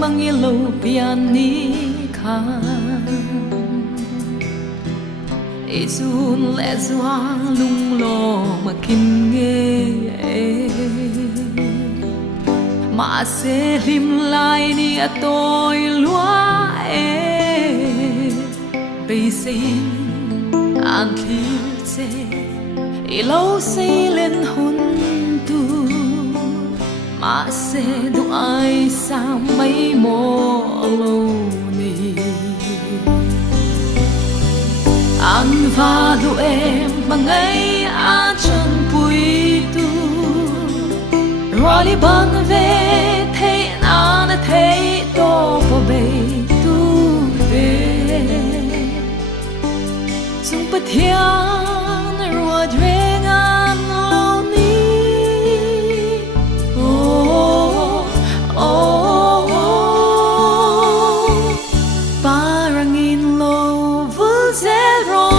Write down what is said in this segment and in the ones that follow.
mang yêu pian ni khan Izun le zua lung lo mà kim nghe mà sẽ lim lại ni tôi lúa bây giờ an thiêu sẽ lâu sẽ lên hôn tu mà sẽ đủ ai sao mấy mồ lâu ni anh và đủ em mà ngay à chân bụi tu rồi đi ban về thấy anh thấy tôi vào bể tu về dùng bất thiang rồi duyên anh lâu ni oh oh oh parang in love zero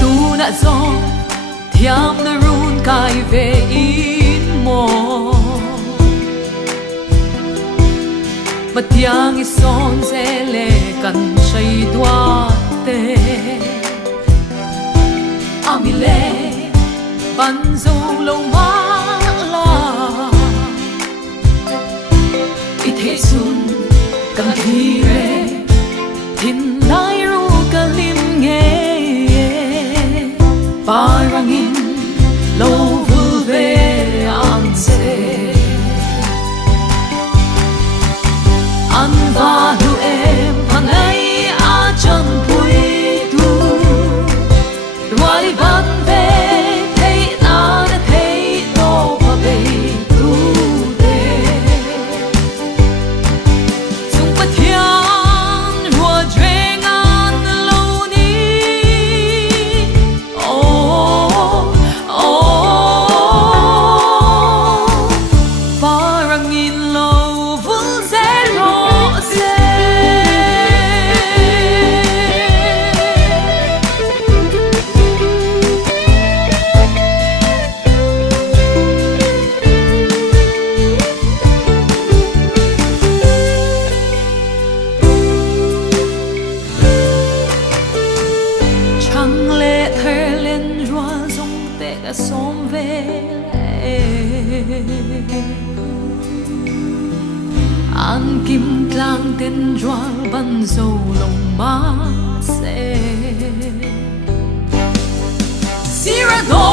tu đã gió thiam na run cài về in mò mà tiếng son sẽ lệ cần say đoa tê ami lệ ban dâu lâu má la ít thế sun cầm thi về tin lại ru cả lim nghe parangin lâu vui về an sẽ anh và đủ em hàng ấy à chân bụi tu rồi đi ban về thấy ta đã thấy tôi và bề tu đề dùng bất thiang rồi duyên anh lâu ni oh oh parang in love zero chẳng lẽ thơ lên roa dung tệ cả xóm về an kim tlang tên roa ban dâu lòng má sẽ Cyrano